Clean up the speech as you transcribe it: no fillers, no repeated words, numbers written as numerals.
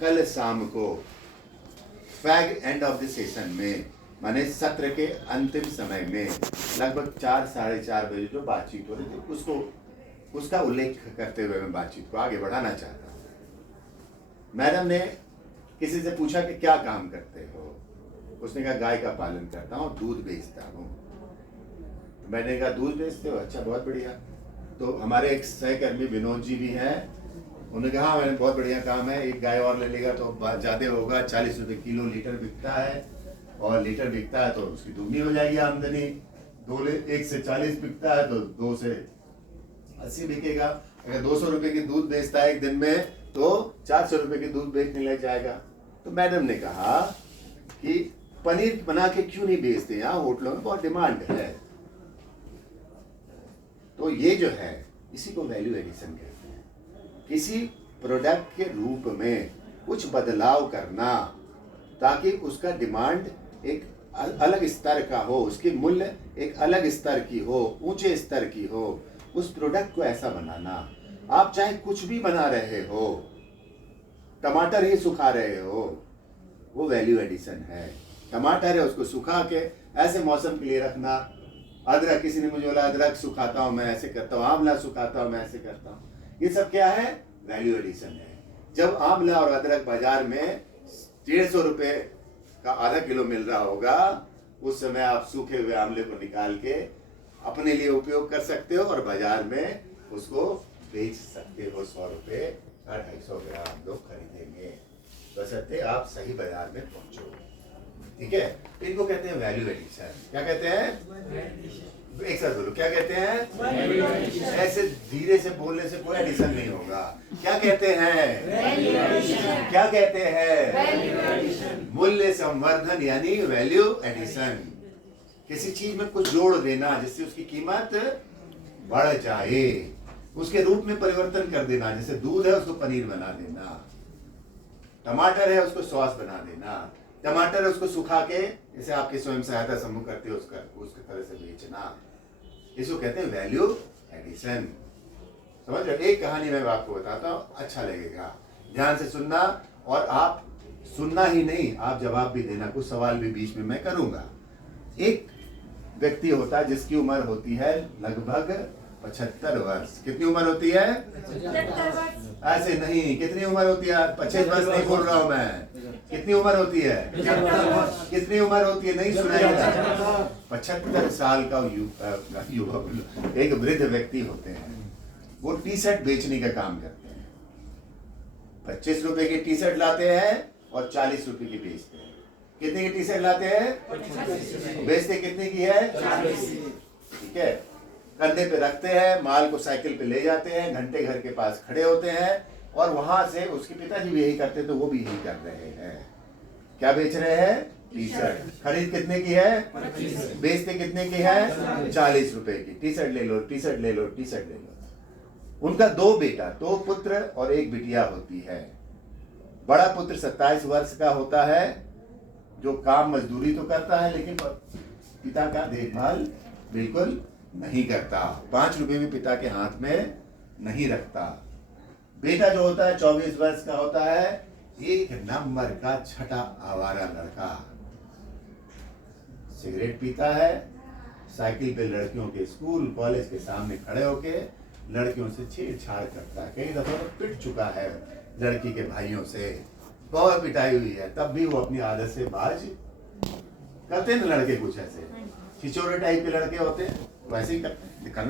कल शाम को fag end of the session में, माने सत्र के अंतिम समय में लगभग 4 साढ़े 4 बजे जो बातचीत हो रही थी उसको, उसका उल्लेख करते हुए मैं बातचीत को आगे बढ़ाना चाहता हूँ। मैडम ने किसी से पूछा कि क्या काम करते हो? उसने कहा गाय का पालन करता हूँ, दूध बेचता हूँ। मैंने कहा दूध बेचते हो, अच्छा बहुत बढ़िया। तो हमारे एक सहकर्मी विनोद जी भी हैं, उन्होंने कहा मैंने बहुत बढ़िया काम है, एक गाय और ले लेगा तो ज़्यादा होगा, 40 रुपये किलो लीटर बिकता है, और लीटर बिकता है तो उसकी दुगनी हो जाएगी आमदनी। 1 से 40 बिकता है तो 2 से 80 बिकेगा। अगर 200 रुपये की दूध बेचता है एक दिन में तो 400 रुपये की दूध बेचने लग जाएगा। तो मैडम ने कहा कि पनीर बना के क्यों नहीं बेचते, यहाँ होटलों में बहुत डिमांड है। तो ये जो है इसी को वैल्यू एडिशन कहते हैं, किसी प्रोडक्ट के रूप में कुछ बदलाव करना ताकि उसका डिमांड एक अलग स्तर का हो, उसकी मूल्य एक अलग स्तर की हो, ऊंचे स्तर की हो, उस प्रोडक्ट को ऐसा बनाना। आप चाहे कुछ भी बना रहे हो, टमाटर ही सुखा रहे हो, वो वैल्यू एडिशन है। टमाटर है उसको सुखा के ऐसे मौसम के लिए रखना। अदरक, किसी ने मुझे बोला अदरक सुखाता हूँ मैं ऐसे करता हूँ, आंवला सुखाता हूँ मैं ऐसे करता हूँ, ये सब क्या है? वैल्यू एडिशन है। जब आंवला और अदरक बाजार में 150 रुपये का आधा किलो मिल रहा होगा, उस समय आप सूखे हुए आंवले को निकाल के अपने लिए उपयोग कर सकते हो और बाजार में उसको बेच सकते हो। 100 रुपये का 250 ग्राम लोग खरीदेंगे, बशर्ते आप सही बाजार में पहुंचो। ठीक है, इनको कहते हैं वैल्यू एडिशन। क्या कहते हैं? एक साथ बोलो, क्या कहते हैं? ऐसे धीरे से बोलने से कोई एडिशन नहीं होगा। क्या कहते हैं? क्या कहते हैं? मूल्य संवर्धन यानी वैल्यू एडिशन। किसी चीज में कुछ जोड़ देना जिससे उसकी कीमत बढ़ जाए, उसके रूप में परिवर्तन कर देना। जैसे दूध है उसको पनीर बना देना, टमाटर है उसको सॉस बना देना, टमाटर है उसको सुखा के जैसे आपके स्वयं सहायता समूह करते हो उसके तरह से बेचना, इसको कहते हैं वैल्यू एडिशन। समझ रहे? एक कहानी मैं आपको बताता हूँ, अच्छा लगेगा, ध्यान से सुनना। और आप सुनना ही नहीं, आप जवाब भी देना, कुछ सवाल भी बीच में मैं करूंगा। एक व्यक्ति होता है जिसकी उम्र होती है लगभग 75 वर्ष। कितनी उम्र होती है? 75 वर्ष। ऐसे नहीं, कितनी उम्र होती है? 25 वर्ष नहीं बोल रहा हूं मैं, कितनी उम्र होती है? कितनी उम्र होती है? नहीं सुनाई? 75 साल का युवा एक वृद्ध व्यक्ति होते हैं। वो टी शर्ट बेचने का काम करते हैं। 25 रुपए की टी शर्ट लाते हैं और 40 रुपए की बेचते हैं। कितने की टी शर्ट लाते हैं? बेचते कितने की है? 40। ठीक है, कंधे पे रखते हैं, माल को साइकिल पे ले जाते हैं, घंटे घर के पास खड़े होते हैं और वहां से उसके पिताजी भी यही करते तो वो भी यही कर रहे हैं। क्या बेच रहे हैं? T shirt. खरीद कितने की है? बेचते कितने की है? 40 रुपए की। टी शर्ट ले लो, टी शर्ट ले लो, टी शर्ट ले लो। उनका 2 बेटा, 2 पुत्र और 1 बिटिया होती है। बड़ा पुत्र 27 वर्ष का होता है, जो काम मजदूरी तो करता है लेकिन पिता का देखभाल बिल्कुल नहीं करता, 5 रुपए भी पिता के हाथ में नहीं रखता। बेटा जो होता है 24 वर्ष का होता है, एक नंबर का छठा आवारा लड़का, सिगरेट पीता है, साइकिल पे लड़कियों के स्कूल कॉलेज के सामने खड़े होके लड़कियों से छेड़छाड़ करता है। कई दफा पिट चुका है लड़की के भाइयों से, बहुत पिटाई हुई है, तब भी वो अपनी आदत से बाज करते हैं। लड़के कुछ ऐसे छिछोरे टाइप के लड़के होते हैं, वैसे ही करते हैं।